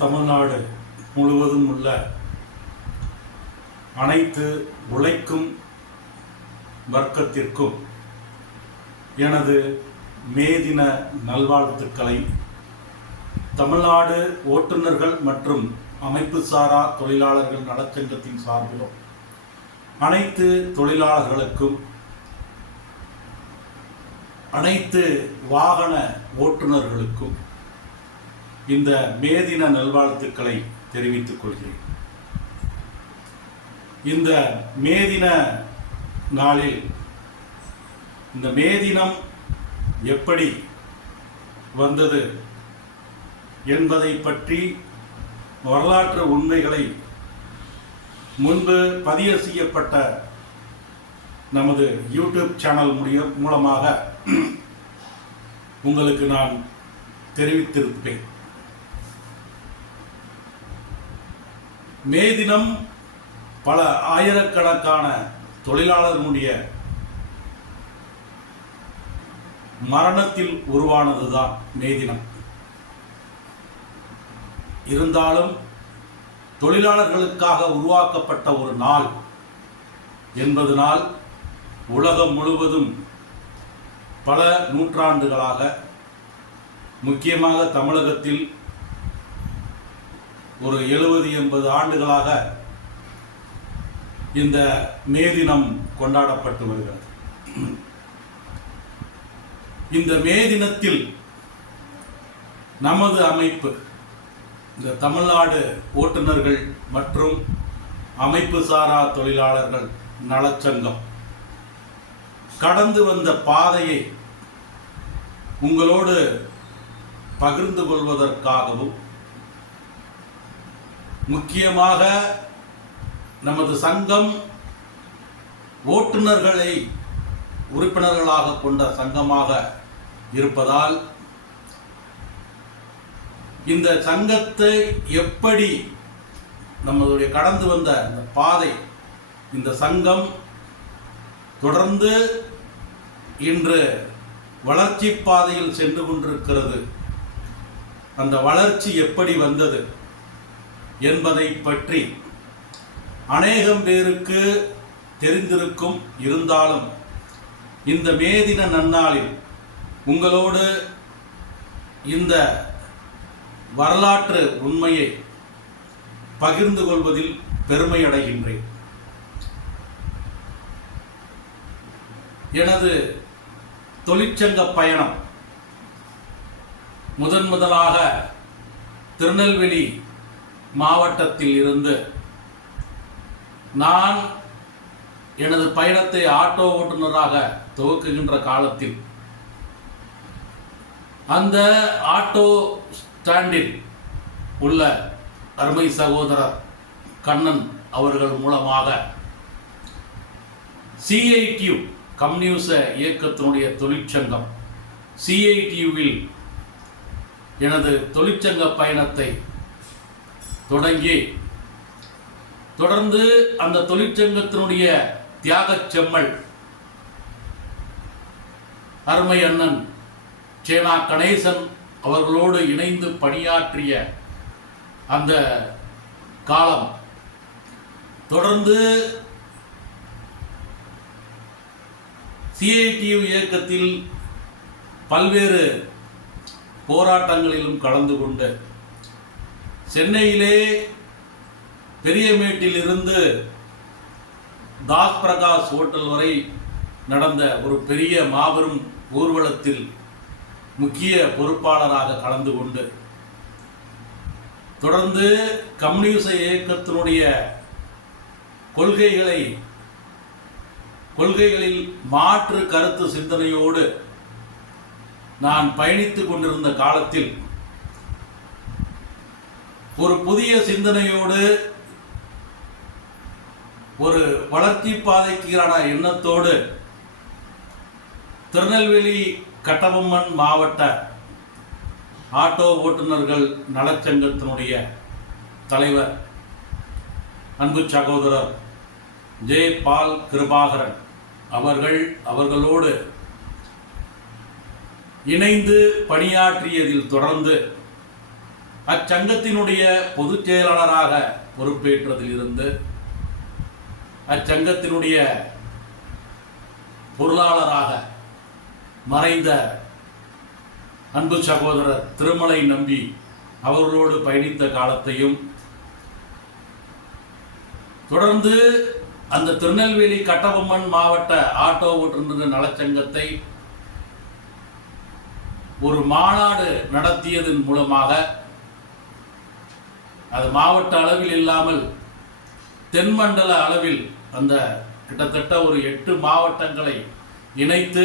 தமிழ்நாடு முழுவதும் உள்ள அனைத்து உழைக்கும் வர்க்கத்திற்கும் எனது மே தின நல்வாழ்த்துக்களை தமிழ்நாடு ஓட்டுநர்கள் மற்றும் அமைப்பு சாரா தொழிலாளர்கள் நலச்சங்கத்தின் சார்பிலும் அனைத்து தொழிலாளர்களுக்கும் அனைத்து வாகன ஓட்டுநர்களுக்கும் இந்த மே தின நல்வாழ்த்துக்களை தெரிவித்துக் கொள்கிறேன். இந்த மே தின நாளில் இந்த மே தினம் எப்படி வந்தது என்பதை பற்றி வரலாற்று உண்மைகளை முன்பு பதிவு செய்யப்பட்ட நமது யூடியூப் சேனல் மூலமாக உங்களுக்கு நான் தெரிவித்திருப்பேன். மே தினம் பல ஆயிரக்கணக்கான தொழிலாளர்களுடைய மரணத்தில் உருவானதுதான் மே தினம். இருந்தாலும் தொழிலாளர்களுக்காக உருவாக்கப்பட்ட ஒரு நாள் என்பதனால் உலகம் முழுவதும் பல நூற்றாண்டுகளாக, முக்கியமாக தமிழகத்தில் ஒரு 70-80 ஆண்டுகளாக இந்த மே தினம் கொண்டாடப்பட்டு வருகிறது. இந்த மே தினத்தில் நமது அமைப்பு, இந்த தமிழ்நாடு ஓட்டுநர்கள் மற்றும் அமைப்பு சாரா தொழிலாளர்கள் நலச்சங்கம் கடந்து வந்த பாதையை உங்களோடு பகிர்ந்து கொள்வதற்காகவும், முக்கியமாக நமது சங்கம் ஓட்டுநர்களை உறுப்பினர்களாக கொண்ட சங்கமாக இருப்பதால் இந்த சங்கத்தை எப்படி நம்மளுடைய கடந்து வந்த இந்த பாதை, இந்த சங்கம் தொடர்ந்து இன்று வளர்ச்சி பாதையில் சென்று கொண்டிருக்கிறது, அந்த வளர்ச்சி எப்படி வந்தது என்பதை பற்றி அநேகம் பேருக்கு தெரிந்திருக்கும். இருந்தாலும் இந்த மே தின நன்னாளில் உங்களோடு இந்த வரலாற்று உண்மையை பகிர்ந்து கொள்வதில் பெருமை அடைகின்றேன். எனது தொழிற்சங்க பயணம் முதலாக திருநெல்வேலி மாவட்டத்தில் இருந்து நான் எனது பயணத்தை ஆட்டோ ஓட்டுநராக துவக்குகின்ற காலத்தில் அந்த ஆட்டோ ஸ்டாண்டில் உள்ள அருமை சகோதரர் கண்ணன் அவர்கள் மூலமாக CITU கம்யூனிச இயக்கத்தினுடைய தொழிற்சங்கம் CITUவில் எனது தொழிற்சங்க பயணத்தை தொடங்கி, தொடர்ந்து அந்த தொழிற்சங்கத்தினுடைய தியாகச் செம்மல் அருமை அண்ணன் சேனா கணேசன் அவர்களோடு இணைந்து பணியாற்றிய அந்த காலம், தொடர்ந்து CITU இயக்கத்தில் பல்வேறு போராட்டங்களிலும் கலந்து கொண்டு சென்னையிலே பெரியமேட்டில் இருந்து தாஸ் பிரகாஷ் ஹோட்டல் வரை நடந்த ஒரு பெரிய மாபெரும் ஊர்வலத்தில் முக்கிய பொறுப்பாளராக கலந்து கொண்டு, தொடர்ந்து கம்யூனிச இயக்கத்தினுடைய கொள்கைகளில் மாற்று கருத்து சிந்தனையோடு நான் பயணித்துக் கொண்டிருந்த காலத்தில் ஒரு புதிய சிந்தனையோடு, ஒரு வளர்ச்சி பாதைக்கான எண்ணத்தோடு திருநெல்வேலி கட்டபொம்மன் மாவட்ட ஆட்டோ ஓட்டுநர்கள் நலச்சங்கத்தினுடைய தலைவர் அன்பு சகோதரர் ஜே பால் கிருபாகரன் அவர்களோடு இணைந்து பணியாற்றியதில் தொடர்ந்து அச்சங்கத்தினுடைய பொதுச் செயலாளராக பொறுப்பேற்றதிலிருந்து அச்சங்கத்தினுடைய பொருளாளராக மறைந்த அன்பு சகோதரர் திருமலை நம்பி அவர்களோடு பயணித்த காலத்தையும், தொடர்ந்து அந்த திருநெல்வேலி கட்டபொம்மன் மாவட்ட ஆட்டோ ஓட்டுநர் நலச்சங்கத்தை ஒரு மாநாடு நடத்தியதன் மூலமாக அது மாவட்ட அளவில் இல்லாமல் தென்மண்டல அளவில் அந்த கிட்டத்தட்ட ஒரு 8 மாவட்டங்களை இணைத்து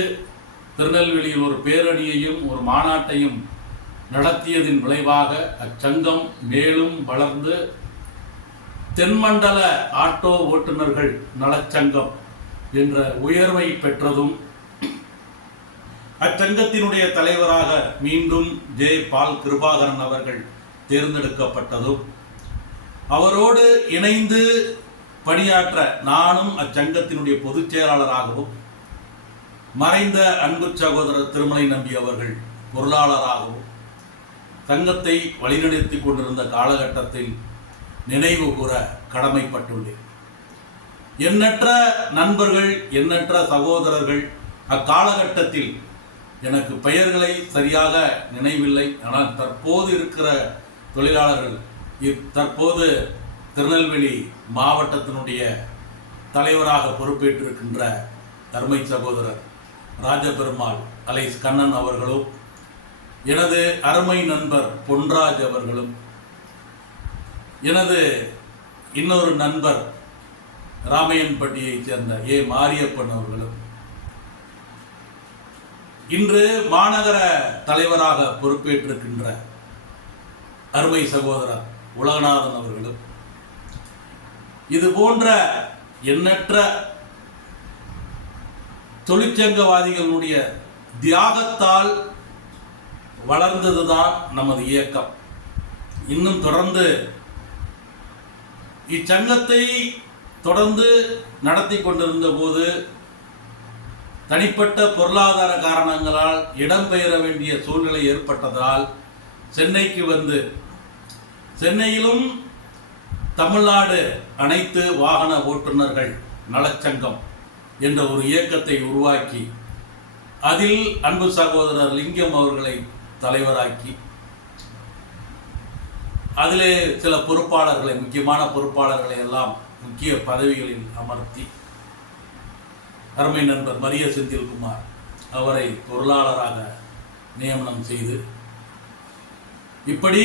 திருநெல்வேலியில் ஒரு பேரணியையும் ஒரு மாநாட்டையும் நடத்தியதின் விளைவாக அச்சங்கம் மேலும் வளர்ந்து தென்மண்டல ஆட்டோ ஓட்டுநர்கள் நலச்சங்கம் என்ற உயர்வை பெற்றதும், அச்சங்கத்தினுடைய தலைவராக மீண்டும் ஜே பால் கிருபாகரன் அவர்கள் தேர்ந்தெடுக்கப்பட்டதும், அவரோடு இணைந்து பணியாற்ற நானும் அச்சங்கத்தினுடைய பொதுச் செயலாளராகவும், மறைந்த அன்பு சகோதரர் திருமலை நம்பி அவர்கள் பொருளாளராகவும் சங்கத்தை வழிநடத்தி கொண்டிருந்த காலகட்டத்தில் நினைவு கூற கடமைப்பட்டுள்ளேன். எண்ணற்ற நண்பர்கள், எண்ணற்ற சகோதரர்கள் அக்காலகட்டத்தில் எனக்கு பெயர்களை சரியாக நினைவில்லை. ஆனால் தற்போது இருக்கிற தொழிலாளர்கள், தற்போது திருநெல்வேலி மாவட்டத்தினுடைய தலைவராக பொறுப்பேற்றிருக்கின்ற அருமை சகோதரர் ராஜபெருமாள் அலைஸ் கண்ணன் அவர்களும், எனது அருமை நண்பர் பொன்ராஜ் அவர்களும், எனது இன்னொரு நண்பர் ராமையன்பட்டியைச் சேர்ந்த ஏ மாரியப்பன் அவர்களும், இன்று மாநகர தலைவராக பொறுப்பேற்றிருக்கின்ற அருமை சகோதரர் உலகநாதன் அவர்களும், இது போன்ற எண்ணற்ற தொழிற்சங்கவாதிகளுடைய தியாகத்தால் வளர்ந்ததுதான் நமது இயக்கம். இன்னும் தொடர்ந்து இச்சங்கத்தை தொடர்ந்து நடத்தி கொண்டிருந்த போது தனிப்பட்ட பொருளாதார காரணங்களால் இடம்பெயர வேண்டிய சூழ்நிலை ஏற்பட்டதால் சென்னைக்கு வந்து, சென்னையிலும் தமிழ்நாடு அனைத்து வாகன ஓட்டுநர்கள் நலச்சங்கம் என்ற ஒரு இயக்கத்தை உருவாக்கி, அதில் அன்பு சகோதரர் லிங்கம் அவர்களை தலைவராக்கி, அதிலே சில பொறுப்பாளர்களை, முக்கியமான பொறுப்பாளர்களை எல்லாம் முக்கிய பதவிகளில் அமர்த்தி, அருமை நண்பர் மரிய செந்தில்குமார் அவரை பொருளாளராக நியமனம் செய்து, இப்படி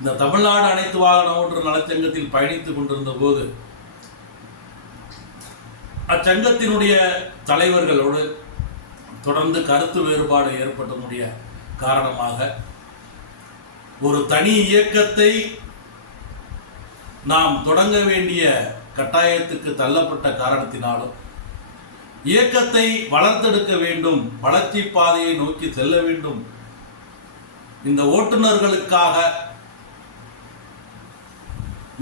இந்த தமிழ்நாடு அனைத்து வாகன ஓட்டுநர் நலச்சங்கத்தில் பயணித்துக் கொண்டிருந்த போது அச்சங்கத்தினுடைய தலைவர்களோடு தொடர்ந்து கருத்து வேறுபாடு ஏற்பட்டதனுடைய காரணமாக ஒரு தனி இயக்கத்தை நாம் தொடங்க வேண்டிய கட்டாயத்துக்கு தள்ளப்பட்ட காரணத்தினாலும், இயக்கத்தை வளர்த்தெடுக்க வேண்டும், வளர்ச்சி பாதையை நோக்கி செல்ல வேண்டும், இந்த ஓட்டுநர்களுக்காக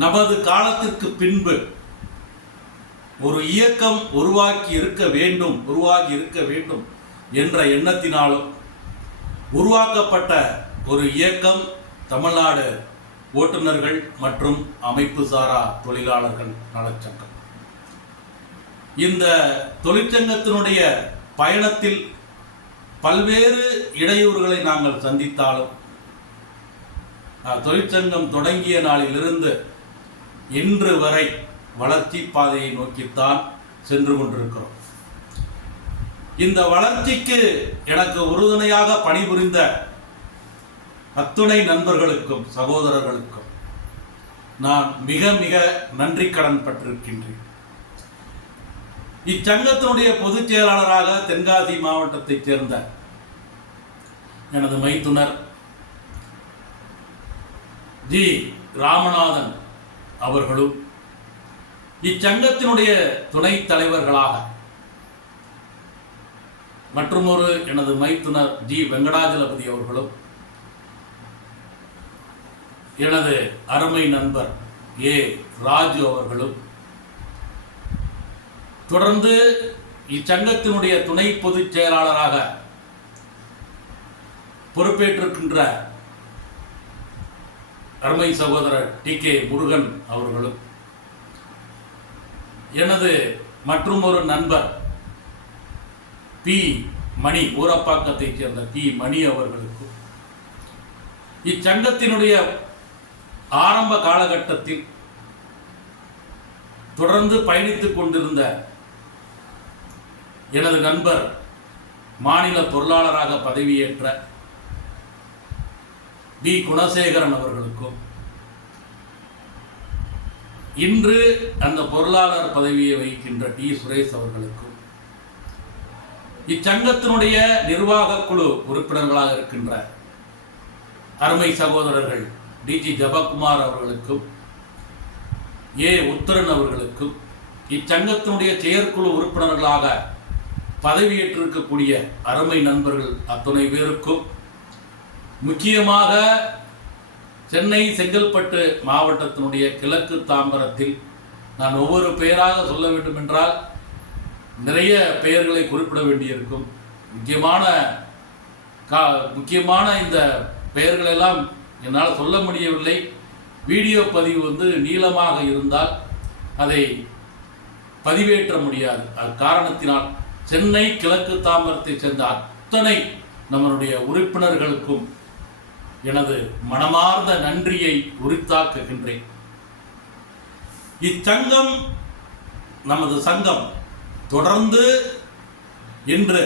நமது காலத்திற்கு பின்பு ஒரு இயக்கம் உருவாகி இருக்க வேண்டும் என்ற எண்ணத்தினாலும் உருவாக்கப்பட்ட ஒரு இயக்கம் தமிழ்நாடு ஓட்டுநர்கள் மற்றும் அமைப்பு சாரா தொழிலாளர்கள் நலச்சங்கம். இந்த தொழிற்சங்கத்தினுடைய பயணத்தில் பல்வேறு இடையூறுகளை நாங்கள் சந்தித்தாலும், தொழிற்சங்கம் தொடங்கிய நாளிலிருந்து இன்று வரை வளர்ச்சி பாதையை நோக்கித்தான் சென்று கொண்டிருக்கிறோம். இந்த வளர்ச்சிக்கு எனக்கு உறுதுணையாக பணிபுரிந்த அத்துணை நண்பர்களுக்கும் சகோதரர்களுக்கும் நான் மிக மிக நன்றி கடன் பட்டிருக்கின்றேன். இச்சங்கத்தினுடைய பொதுச் செயலாளராக தென்காசி மாவட்டத்தைச் சேர்ந்த எனது மைத்துனர் ஜி ராமநாதன் அவர்களும், இச்சங்கத்தினுடைய துணைத் தலைவர்களாக மற்றுமொரு எனது மைத்துனர் ஜி வெங்கடாஜலபதி அவர்களும், எனது அருமை நண்பர் ஏ ராஜு அவர்களும், தொடர்ந்து இச்சங்கத்தினுடைய துணை பொதுச் செயலாளராக பொறுப்பேற்றிருக்கின்ற அருமை சகோதரர் டி.கே. முருகன் அவர்களும், எனது மற்றும் ஒரு நண்பர் பி. மணி, ஊரப்பாக்கத்தைச் சேர்ந்த பி. மணி அவர்களுக்கும், இச்சங்கத்தினுடைய ஆரம்ப காலகட்டத்தில் தொடர்ந்து பயணித்துக் கொண்டிருந்த எனது நண்பர் மாநில பொருளாளராக பதவியேற்ற வி. குணசேகரன் அவர்களுக்கும், இன்று அந்த பொருளாளர் பதவியை வகிக்கின்ற டி. சுரேஷ் அவர்களுக்கும், இச்சங்கத்தினுடைய நிர்வாக குழு உறுப்பினர்களாக இருக்கின்ற அருமை சகோதரர்கள் டி.ஜி. ஜபக்குமார் அவர்களுக்கும், ஏ. உத்தரன் அவர்களுக்கும், இச்சங்கத்தினுடைய செயற்குழு உறுப்பினர்களாக பதவியேற்றிருக்கக்கூடிய அருமை நண்பர்கள் அத்துணை பேருக்கும், முக்கியமாக சென்னை செங்கல்பட்டு மாவட்டத்தினுடைய கிழக்கு தாம்பரத்தில் நான் ஒவ்வொரு பெயராக சொல்ல வேண்டும் என்றால் நிறைய பெயர்களை குறிப்பிட வேண்டியிருக்கும். முக்கியமான இந்த பெயர்களெல்லாம் என்னால் சொல்ல முடியவில்லை. வீடியோ பதிவு நீளமாக இருந்தால் அதை பதிவேற்ற முடியாது. அது காரணத்தினால் சென்னை கிழக்கு தாம்பரத்தை சேர்ந்த அத்தனை நம்மளுடைய உறுப்பினர்களுக்கும் எனது மனமார்ந்த நன்றியை உரித்தாக்குகின்றேன். இச்சங்கம், நமது சங்கம் தொடர்ந்து இன்று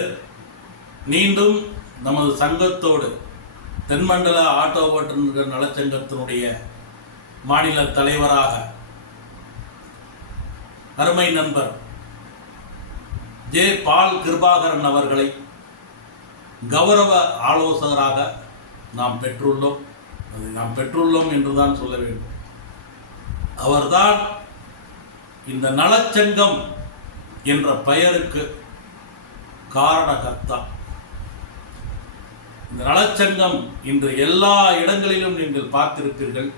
மீண்டும் நமது சங்கத்தோடு தென்மண்டல ஆட்டோ ஓட்டுநர்கள் நலச்சங்கத்தினுடைய மாநில தலைவராக அருமை நண்பர் ஜே. பால் கிருபாகரன் அவர்களை கௌரவ ஆலோசகராக நாம் பெற்றுள்ளோம். அதை நாம் பெற்றுள்ளோம் என்றுதான் சொல்ல வேண்டும். அவர்தான் இந்த நலச்சங்கம் என்ற பெயருக்கு காரணகர்த்தா. இந்த நலச்சங்கம் இன்று எல்லா இடங்களிலும் நீங்கள் பார்த்திருப்பீர்கள்.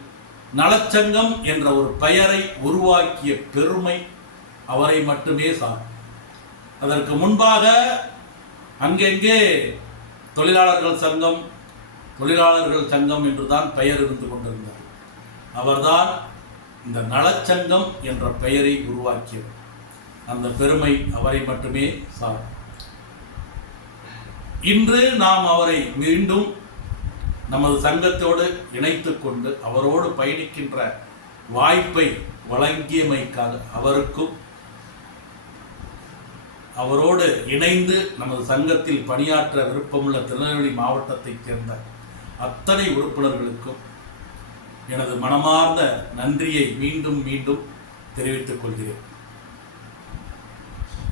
நலச்சங்கம் என்ற ஒரு பெயரை உருவாக்கிய பெருமை அவரை மட்டுமே சாரும். அதற்கு முன்பாக அங்கெங்கே தொழிலாளர்கள் சங்கம் என்றுதான் பெயர் இருந்து கொண்டிருந்தார். அவர்தான் இந்த நலச்சங்கம் என்ற பெயரை உருவாக்கியவர். அந்த பெருமை அவரை மட்டுமே சாரும். இன்று நாம் அவரை மீண்டும் நமது சங்கத்தோடு இணைத்துக் கொண்டு அவரோடு பயணிக்கின்ற வாய்ப்பை வழங்கியமைக்காக அவருக்கும், அவரோடு இணைந்து நமது சங்கத்தில் பணியாற்ற விருப்பமுள்ள திருநெல்வேலி மாவட்டத்தைச் சேர்ந்த அத்தனை உறுப்பினர்களுக்கும் எனது மனமார்ந்த நன்றியை மீண்டும் மீண்டும் தெரிவித்துக் கொள்கிறேன்.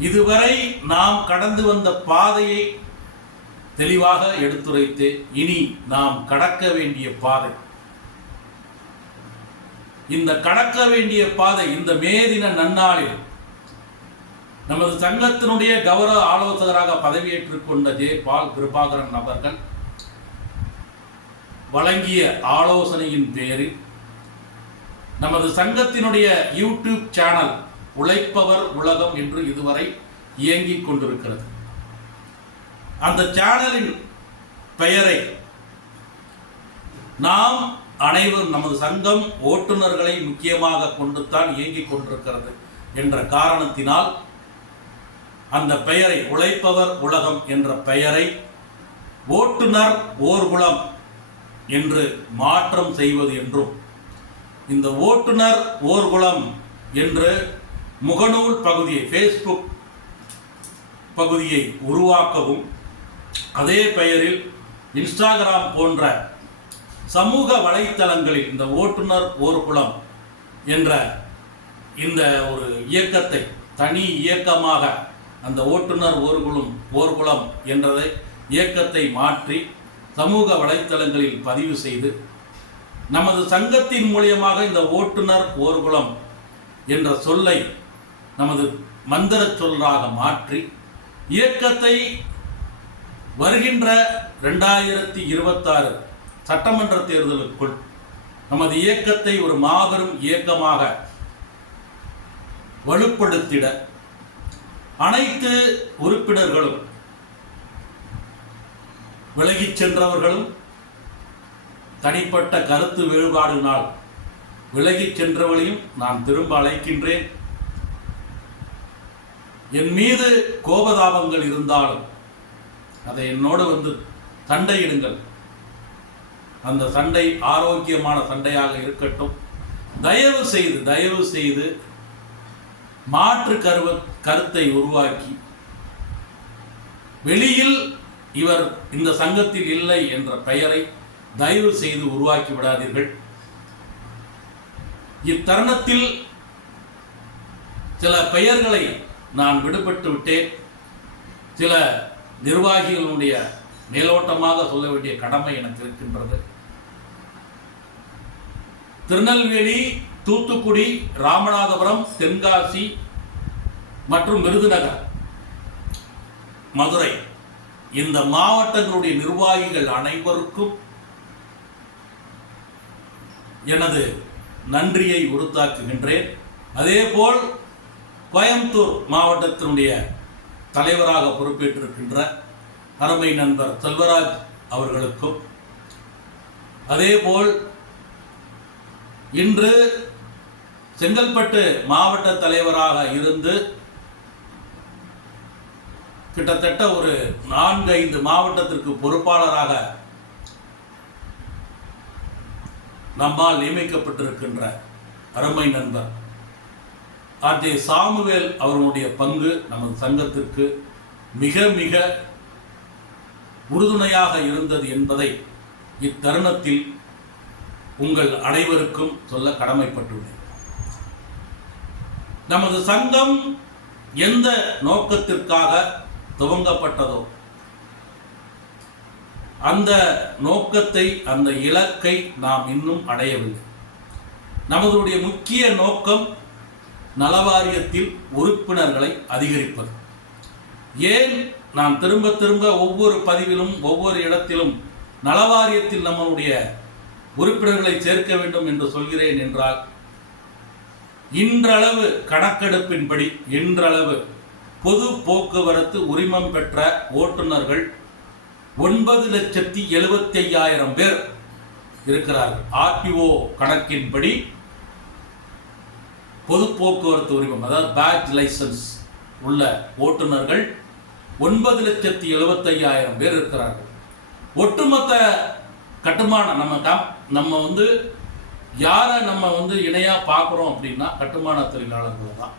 இதுவரை நாம் கடந்து வந்த பாதையை தெளிவாக எடுத்துரைத்து, இனி நாம் கடக்க வேண்டிய பாதை, இந்த கடக்க வேண்டிய பாதை இந்த மே தின நன்னாளில் நமது சங்கத்தினுடைய கௌரவ ஆலோசகராக பதவியேற்றுக் கொண்ட ஜே. பால் கிருபாகரன் அவர்கள் வழங்கிய ஆலோசனையின் பேரில் நமது சங்கத்தினுடைய யூடியூப் சேனல் உழைப்பவர் உலகம் என்று இதுவரை இயங்கிக் கொண்டிருக்கிறது. அந்த சேனலின் பெயரை நாம் அனைவரும், நமது சங்கம் ஓட்டுநர்களை முக்கியமாக கொண்டுத்தான் இயங்கிக் கொண்டிருக்கிறது என்ற காரணத்தினால் அந்த பெயரை, உழைப்பவர் உலகம் என்ற பெயரை ஓட்டுநர் ஓர்குளம் என்று மாற்றம் செய்வது என்றும், இந்த ஓட்டுநர் ஓர்குளம் என்று முகநூல் பகுதியை, ஃபேஸ்புக் பகுதியை உருவாக்கவும், அதே பெயரில் இன்ஸ்டாகிராம் போன்ற சமூக வலைத்தளங்களில் இந்த ஓட்டுநர் ஓர்குளம் என்ற இந்த ஒரு இயக்கத்தை தனி இயக்கமாக, அந்த ஓட்டுநர் ஓர்குளம் என்றதை இயக்கத்தை மாற்றி சமூக வலைத்தளங்களில் பதிவு செய்து, நமது சங்கத்தின் மூலியமாக இந்த ஓட்டுநர் ஓர்குளம் என்ற சொல்லை நமது மந்திர சொல்லாக மாற்றி இயக்கத்தை வருகின்ற 2026 சட்டமன்ற தேர்தலுக்குள் நமது இயக்கத்தை ஒரு மாபெரும் இயக்கமாக வலுப்படுத்திட அனைத்து உறுப்பினர்களும், விலகிச் சென்றவர்களும் தனிப்பட்ட கருத்து வேறுபாடுனால் விலகிச் சென்றவளையும் நான் திரும்ப அழைக்கின்றேன். என் மீது கோபதாபங்கள் இருந்தாலும் அதை என்னோடு வந்து சண்டையிடுங்கள். அந்த சண்டை ஆரோக்கியமான சண்டையாக இருக்கட்டும். தயவு செய்து மாற்று கருத்தை உருவாக்கி வெளியில் இவர் இந்த சங்கத்தில் இல்லை என்ற பெயரை தயவு செய்து உருவாக்கி விடாதீர்கள். இத்தருணத்தில் சில பெயர்களை நான் விடுபட்டு விட்டேன். சில நிர்வாகிகளுடைய மேலோட்டமாக சொல்ல வேண்டிய கடமை எனக்கு இருக்கின்றது. திருநெல்வேலி, தூத்துக்குடி, ராமநாதபுரம், தென்காசி மற்றும் விருதுநகர், மதுரை இந்த மாவட்டங்களுடைய நிர்வாகிகள் அனைவருக்கும் எனது நன்றியை உறுத்தாக்குகின்றேன். அதேபோல் கோயம்புத்தூர் மாவட்டத்தினுடைய தலைவராக பொறுப்பேற்றிருக்கின்ற அருமை நண்பர் செல்வராஜ் அவர்களுக்கும், அதேபோல் இன்று செங்கல்பட்டு மாவட்ட தலைவராக இருந்து கிட்டத்தட்ட ஒரு 4-5 மாவட்டத்திற்கு பொறுப்பாளராக நம்மால் நியமிக்கப்பட்டிருக்கின்ற அருமை நண்பர் ஆர்ஜே சாமுவேல் அவர்களுடைய பங்கு நமது சங்கத்திற்கு மிக மிக உறுதுணையாக இருந்தது என்பதை இத்தருணத்தில் உங்கள் அனைவருக்கும் சொல்ல கடமைப்பட்டுள்ளேன். நமது சங்கம் எந்த நோக்கத்திற்காக துவங்கப்பட்டதோ அந்த நோக்கத்தை, அந்த இலக்கை நாம் இன்னும் அடையவில்லை. நமதுடைய முக்கிய நோக்கம் நலவாரியத்தில் உறுப்பினர்களை அதிகரிப்பது. ஏன் நான் திரும்ப திரும்ப ஒவ்வொரு பதிவிலும் ஒவ்வொரு இடத்திலும் நலவாரியத்தில் நம்மளுடைய உறுப்பினர்களை சேர்க்க வேண்டும் என்று சொல்கிறேன் என்றால், இன்றளவு கணக்கெடுப்பின்படி இன்றளவு பொது போக்குவரத்து உரிமம் பெற்ற ஓட்டுநர்கள் 9,75,000 பேர் இருக்கிறார்கள். ஆர்டிஓ கணக்கின்படி பொது போக்குவரத்து உரிமம், அதாவது பேட்ஜ் லைசன்ஸ் உள்ள ஓட்டுநர்கள் 9,75,000 பேர் இருக்கிறார்கள். ஒட்டுமொத்த கட்டுமானம் நம்ம வந்து யாரை நம்ம வந்து இணையாக பார்க்குறோம் அப்படின்னா கட்டுமான தொழிலாளர்களை தான்.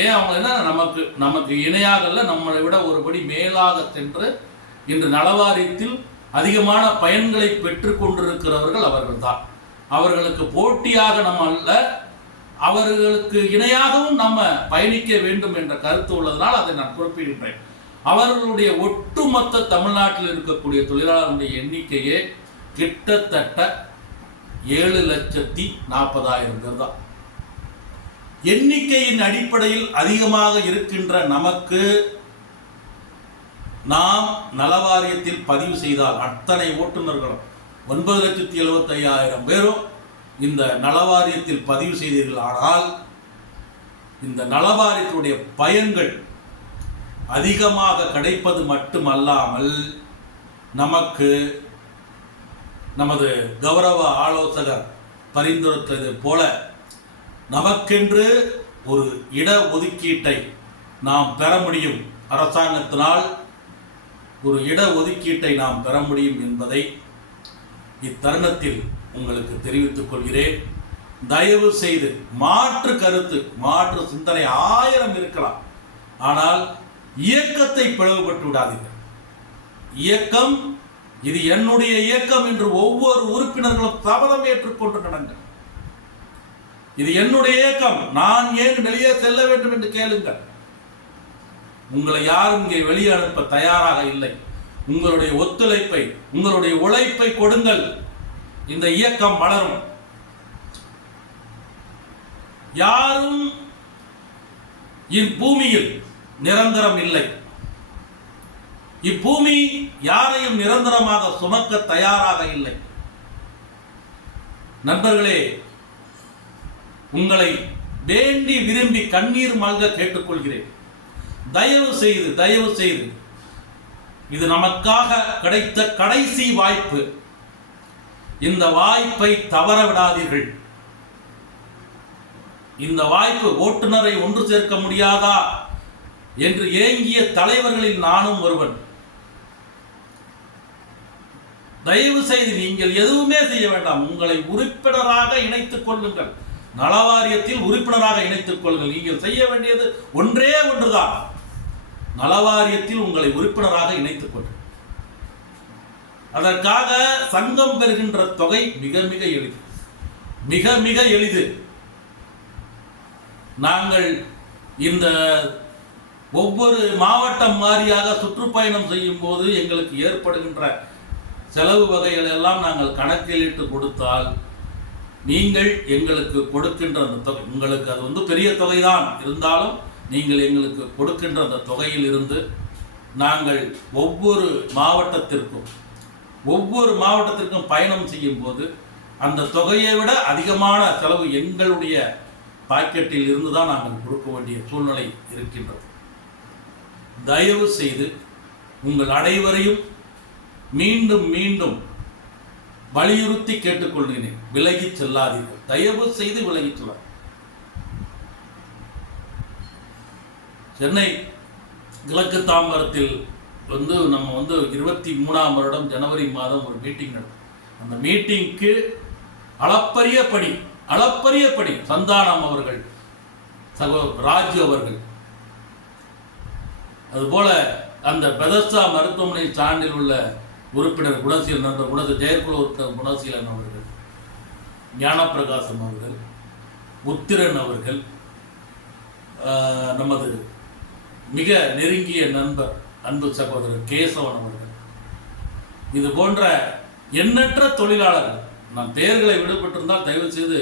ஏன் அவங்க என்ன நமக்கு இணையாகல, நம்மளை விட ஒருபடி மேலாக சென்று இன்று நலவாரியத்தில் அதிகமான பயன்களை பெற்று கொண்டிருக்கிறவர்கள் அவர்கள் தான். அவர்களுக்கு போட்டியாக நம்ம அல்ல, அவர்களுக்கு இணையாகவும் நம்ம பயணிக்க வேண்டும் என்ற கருத்து உள்ளதனால் அதை நான் குறிப்பிடுகிறேன். அவர்களுடைய ஒட்டுமொத்த தமிழ்நாட்டில் இருக்கக்கூடிய தொழிலாளர்களுடைய எண்ணிக்கையே கிட்டத்தட்ட 7,40,000 பேர் தான். எண்ணிக்கையின் அடிப்படையில் அதிகமாக இருக்கின்ற நமக்கு நாம் நலவாரியத்தில் பதிவு செய்தால் அத்தனை ஓட்டுநர்களும் 9,75,000 பேரும் இந்த நலவாரியத்தில் பதிவு செய்தீர்கள். ஆனால் இந்த நலவாரியத்துடைய பயன்கள் அதிகமாக கிடைப்பது மட்டுமல்லாமல் நமக்கு நமது கௌரவ ஆலோசகர் பரிந்துரைத்தது போல நமக்கென்று ஒரு இட ஒதுக்கீட்டை நாம் பெற முடியும். அரசாங்கத்தினால் ஒரு இட ஒதுக்கீட்டை நாம் பெற முடியும் என்பதை இத்தருணத்தில் உங்களுக்கு தெரிவித்துக் கொள்கிறேன். தயவு செய்து மாற்று கருத்து, மாற்று சிந்தனை 1000 இருக்கலாம், ஆனால் இயக்கத்தை பிளவுபட்டு விடாதீர்கள். இயக்கம் இது என்னுடைய இயக்கம் என்று ஒவ்வொரு உறுப்பினர்களும் சபதம் ஏற்றுக்கொண்டு நடங்கள். இது என்னுடைய இயக்கம், நான் ஏன் வெளியே செல்ல வேண்டும் என்று கேளுங்கள். உங்களை யாரும் இங்கே வெளியே அனுப்ப தயாராக இல்லை. உங்களுடைய ஒத்துழைப்பை, உங்களுடைய உழைப்பை கொடுங்கள். இந்த இயக்கம் வளரும். யாரும் இப்பூமியில் நிரந்தரம் இல்லை. இப்பூமி யாரையும் நிரந்தரமாக சுமக்க தயாராக இல்லை. நண்பர்களே, உங்களை வேண்டி விரும்பி கண்ணீர் மல்க கேட்டுக்கொள்கிறேன். தயவு செய்து இது நமக்காக கிடைத்த கடைசி வாய்ப்பு. இந்த வாய்ப்பை தவற விடாதீர்கள். இந்த வாய்ப்பு ஓட்டுநரை ஒன்று சேர்க்க முடியாதா என்று ஏங்கிய தலைவர்களில் நானும் ஒருவன். தயவு செய்து நீங்கள் எதுவுமே செய்ய வேண்டாம். உங்களை உறுப்பினராக இணைத்துக் கொள்ளுங்கள். நலவாரியத்தில் உறுப்பினராக இணைத்துக் கொள்ளுங்கள். நீங்கள் செய்ய வேண்டியது ஒன்றே ஒன்றுதான். நலவாரியத்தில் உங்களை உறுப்பினராக இணைத்துக் கொள்ளுங்கள். அதற்காக சங்கம் பெறுகின்ற தொகை மிக மிக எளிது, மிக மிக எளிது. நாங்கள் இந்த ஒவ்வொரு மாவட்டம் வாரியாக சுற்றுப்பயணம் செய்யும் போது எங்களுக்கு ஏற்படுகின்ற செலவு வகைகள் எல்லாம் நாங்கள் கணக்கிலிட்டு கொடுத்தால் நீங்கள் எங்களுக்கு கொடுக்கின்ற அந்த தொகை, உங்களுக்கு அது பெரிய தொகைதான் இருந்தாலும் நீங்கள் எங்களுக்கு கொடுக்கின்ற அந்த தொகையில் இருந்து நாங்கள் ஒவ்வொரு மாவட்டத்திற்கும் பயணம் செய்யும் போது அந்த தொகையை விட அதிகமான செலவு எங்களுடைய பாக்கெட்டில் இருந்து தான் நாங்கள் கொடுக்க வேண்டிய சூழ்நிலை இருக்கின்றது. தயவு செய்து உங்கள் அனைவரையும் மீண்டும் மீண்டும் வலியுறுத்தி கேட்டுக்கொள்கிறேன், விலகி செல்லாதீர்கள். தயவு செய்து விலகி செல்ல. சென்னை கிழக்கு தாம்பரத்தில் நம்ம 23ஆம் வருடம் ஜனவரி மாதம் ஒரு மீட்டிங் நடக்கும். அந்த மீட்டிங்க்கு அளப்பரிய பணி சந்தானம் அவர்கள், ராஜு அவர்கள், அதுபோல அந்த பெதஸ்தா மருத்துவமனை சார்ந்தில் உள்ள உறுப்பினர் குணசீலன், நண்பர் ஜெயக்குழு உறுப்பினர் குணசீலன் அவர்கள், ஞானப்பிரகாசம் அவர்கள், உத்திரன் அவர்கள், நமது மிக நெருங்கிய நண்பர் அன்பு சகோதரர் கேசவன் அவர்கள், இது போன்ற எண்ணற்ற தொழிலாளர்கள். நான் பெயர்களை விடுபட்டிருந்தால் தயவு செய்து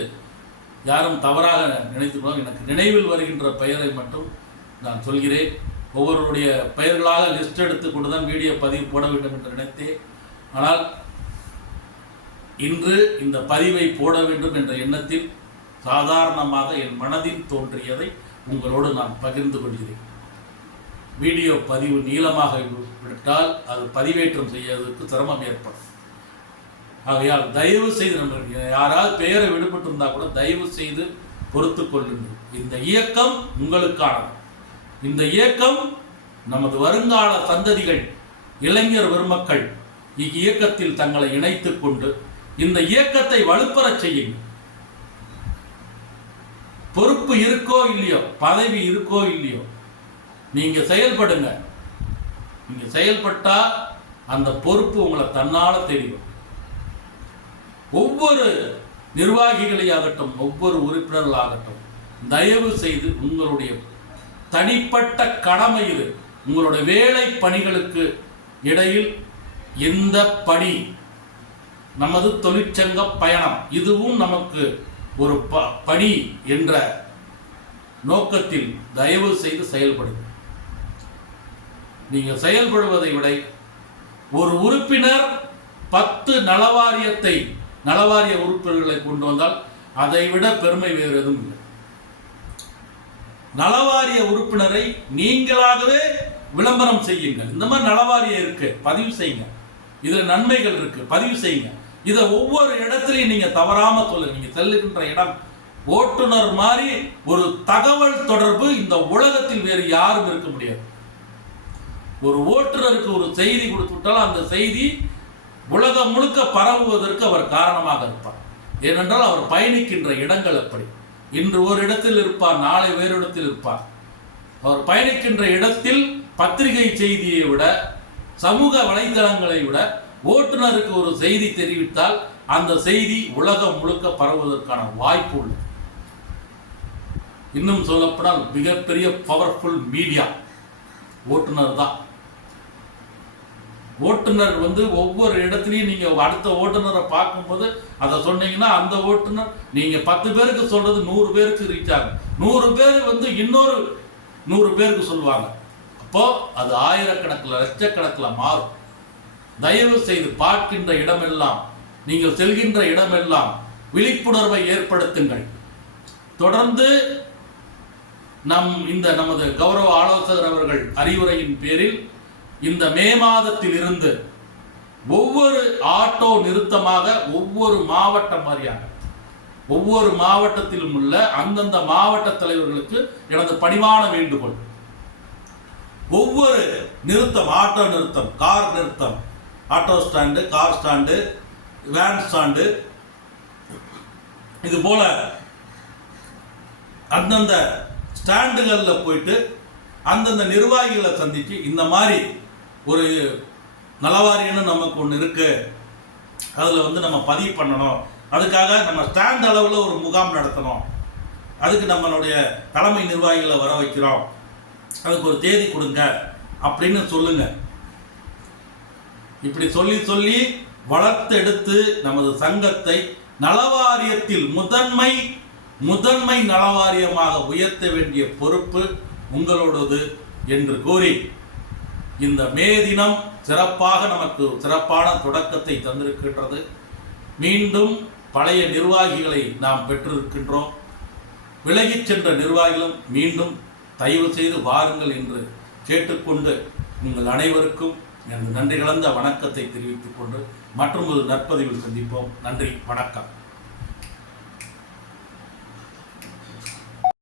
யாரும் தவறாக நினைத்துக்கொள்ள. எனக்கு நினைவில் வருகின்ற பெயரை மட்டும் நான் சொல்கிறேன். ஒவ்வொருடைய பெயர்களாக லிஸ்ட் எடுத்து கொண்டு தான் வீடியோ பதிவு போட வேண்டும் என்று நினைத்தேன். ஆனால் இன்று இந்த பதிவை போட வேண்டும் என்ற எண்ணத்தில் சாதாரணமாக என் மனதில் தோன்றியதை உங்களோடு நான் பகிர்ந்து கொள்கிறேன். வீடியோ பதிவு நீளமாக விட்டால் அது பதிவேற்றம் செய்வதற்கு சிரமம் ஏற்படும். ஆகையால் தயவு செய்து நண்பர்கள், யாராவது பெயரை விடுபட்டிருந்தா கூட தயவு செய்து பொறுத்து கொள்ளுங்கள். இந்த இயக்கம் உங்களுக்கானது. இந்த இயக்கம் நமது வருங்கால சந்ததிகள், இளைஞர் பெருமக்கள் இயக்கத்தில் தங்களை இணைத்துக் கொண்டு இந்த இயக்கத்தை வலுப்பெறச் செய்யுங்கள். பொறுப்பு இருக்கோ இல்லையோ, பதவி இருக்கோ இல்லையோ, நீங்க செயல்படுங்க. நீங்க செயல்பட்டா அந்த பொறுப்பு உங்களை தன்னால தெரியும். ஒவ்வொரு நிர்வாகிகளாகட்டும், ஒவ்வொரு உறுப்பினர்களாகட்டும், தயவு செய்து உங்களுடைய தனிப்பட்ட கடமை இது. உங்களுடைய வேலை பணிகளுக்கு இடையில் இந்த பணி, நமது தொழிற்சங்க பயணம், இதுவும் நமக்கு ஒரு பணி என்ற நோக்கத்தில் தயவு செய்து செயல்படுங்க. நீங்க செயல்படுவதை விட ஒரு உறுப்பினர் 10 நலவாரிய உறுப்பினர்களை கொண்டு வந்தால் அதை விட பெருமை வேறு எதுவும் இல்லை. நலவாரிய உறுப்பினரை நீங்களாகவே விளம்பரம் செய்யுங்கள். இந்த மாதிரி நலவாரியம் இருக்கு, பதிவு செய்யுங்க. இதுல நன்மைகள் இருக்கு, பதிவு செய்யுங்க. இதை ஒவ்வொரு இடத்துலையும் நீங்க தவறாம சொல்லுங்க. நீங்க செல்லுகின்ற இடம் ஓட்டுநர் மாதிரி ஒரு தகவல் தொடர்பு இந்த உலகத்தில் வேறு யாரும் இருக்க முடியாது. ஒரு ஓட்டுநருக்கு ஒரு செய்தி கொடுத்து விட்டால் அந்த செய்தி உலகம் முழுக்க பரவுவதற்கு அவர் காரணமாக இருப்பார். ஏனென்றால் அவர் பயணிக்கின்ற இடங்கள் அப்படி. இன்று ஒரு இடத்தில் இருப்பார், நாளை வேறு இடத்தில் இருப்பார். அவர் பயணிக்கின்ற இடத்தில் பத்திரிகை செய்தியை விட, சமூக வலைதளங்களை விட ஓட்டுநருக்கு ஒரு செய்தி தெரிவித்தால் அந்த செய்தி உலகம் முழுக்க பரவுவதற்கான வாய்ப்பு உள்ளது. இன்னும் சொல்லப்படால் மிகப்பெரிய பவர்ஃபுல் மீடியா ஓட்டுநர் தான். ஓட்டுநர் ஒவ்வொரு இடத்துலையும் நீங்க அடுத்த ஓட்டுநரை பார்க்கும்போது அதை சொன்னீங்கன்னா அந்த ஓட்டுநர் நீங்க 10 பேருக்கு சொல்றது 100 பேருக்கு ரீச் ஆகும். 100 பேர் இன்னொரு 100 பேருக்கு சொல்லுவாங்க. அப்போ அது ஆயிரக்கணக்கில் லட்சக்கணக்கில் மாறும். தயவு செய்து பார்க்கின்ற இடமெல்லாம், நீங்கள் செல்கின்ற இடமெல்லாம் விழிப்புணர்வை ஏற்படுத்துங்கள். தொடர்ந்து நமது கௌரவ ஆலோசகர் அவர்கள் அறிவுரையின் பேரில் இந்த மே மாதத்தில் இருந்து ஒவ்வொரு ஆட்டோ நிறுத்தமாக ஒவ்வொரு மாவட்டம் வாரியாக ஒவ்வொரு மாவட்டத்திலும் உள்ள அந்தந்த மாவட்ட தலைவர்களுக்கு எனது பணிவான வேண்டுகோள், ஒவ்வொரு நிறுத்தம், ஆட்டோ நிறுத்தம், கார் நிறுத்தம், auto stand, car stand, van stand, இது போல அந்தந்த ஸ்டாண்டுகளில் போயிட்டு அந்தந்த நிர்வாகிகளை சந்தித்து இந்த மாதிரி ஒரு நலவாரியன்னு நமக்கு ஒன்று இருக்கு, அதில் நம்ம பதிவு பண்ணணும், அதுக்காக நம்ம ஸ்டாண்ட் அளவில் ஒரு முகாம் நடத்தணும், அதுக்கு நம்மளுடைய தலைமை நிர்வாகிகளை வர வைக்கிறோம், அதுக்கு ஒரு தேதி கொடுங்க அப்படின்னு சொல்லுங்க. இப்படி சொல்லி சொல்லி வளர்த்தெடுத்து நமது சங்கத்தை நலவாரியத்தில் முதன்மை நலவாரியமாக உயர்த்த வேண்டிய பொறுப்பு உங்களோடது என்று கூறி, இந்த மே தினம் சிறப்பாக நமக்கு சிறப்பான தொடக்கத்தை தந்திருக்கின்றது. மீண்டும் பழைய நிர்வாகிகளை நாம் பெற்றிருக்கின்றோம். விலகிச் சென்ற நிர்வாகிகளும் மீண்டும் தயவு செய்து வாருங்கள் என்று கேட்டுக்கொண்டு உங்கள் அனைவருக்கும் எனது நன்றி கலந்த வணக்கத்தை தெரிவித்துக் கொண்டு மற்றும் ஒரு நற்பதிவில் சந்திப்போம். நன்றி, வணக்கம்.